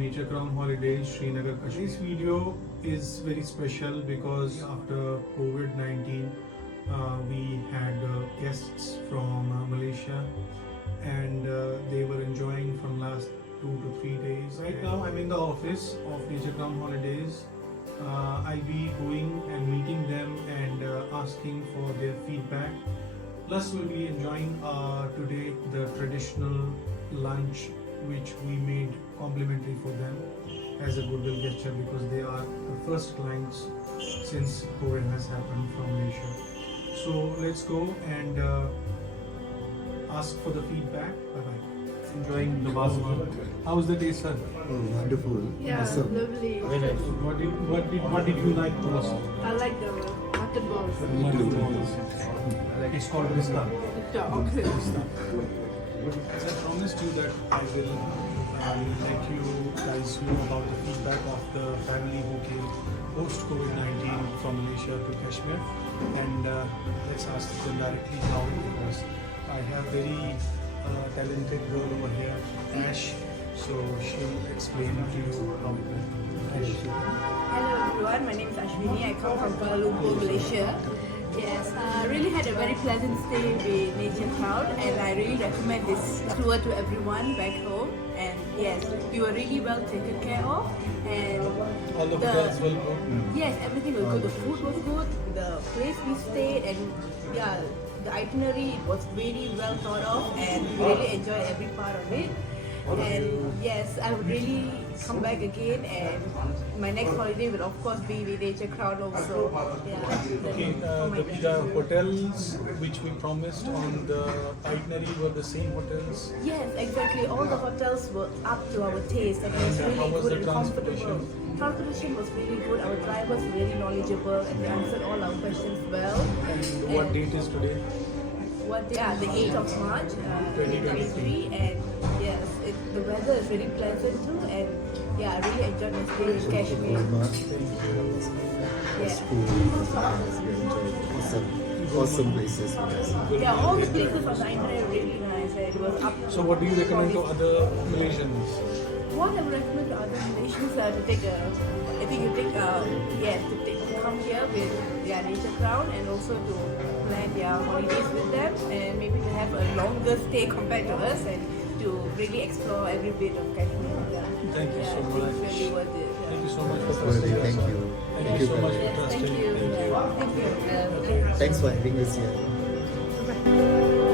Nature Crown Holidays, Srinagar, Kashmir. This video is very special because after COVID-19, we had guests from Malaysia, and they were enjoying from last 2 to 3 days. Right now, I'm in the office of Nature Crown Holidays. I'll be going and meeting them and asking for their feedback. Plus, we'll be enjoying today the traditional lunch which we made complimentary for them as a goodwill gesture, because they are the first clients since COVID has happened from Malaysia. So let's go and ask for the feedback. Bye-bye. Enjoying the basma. How's the taste, sir? Oh, wonderful. Yeah, Awesome. lovely. Very nice. What did you like most? I like the mutton balls. Mutton balls. It's called Rista. Okay. As I promised you that I will let you guys know about the feedback of the family who came post COVID-19 from Malaysia to Kashmir, and let's ask them directly how it was. I have very talented girl over here, Ash, so she'll explain to you how it went. Ash. Hello everyone, my name is Ashwini. I come from Kuala Lumpur, Malaysia. Yes, I really had a very pleasant stay with Nature Crown, and I really recommend this tour to everyone back home. And yes, we were really well taken care of, and All the hotels will go. yes, everything was good. The food was good, the place we stayed, and yeah, the itinerary was very well thought of, and we really enjoyed every part of it. And yes, I would really come back again, and my next holiday will of course be with Nature Crown also. Yeah. Okay, the hotels which we promised on the itinerary were the same hotels. Yes, exactly. All the hotels were up to our taste, and it was And how really was good the and comfortable. transportation? Transportation was really good. Our drivers were really knowledgeable, and they answered all our questions well. And what date is today? Yeah, the 8th of March, 2023, and yes, the weather is really pleasant too, and yeah, I really enjoyed my stay in Kashmir. That's Yeah. cool. Awesome places. Yeah, all the places on the itinerary are really nice, and it was up. So what do you recommend to other Malaysians? What I would recommend to other Malaysians to take a, I think you take to come here with their Nature Crown, and also to plan their holidays with them, and maybe to have a longer stay compared to us, and to really explore every bit of Kashmir. Yeah. Thank you so I think much. it's really worth it. Yeah. Thank you so much for Worthy, trusting us. thank you. Thank you so much for Yes, trusting. thank you. Thank you. Thank you. Thanks for having us here.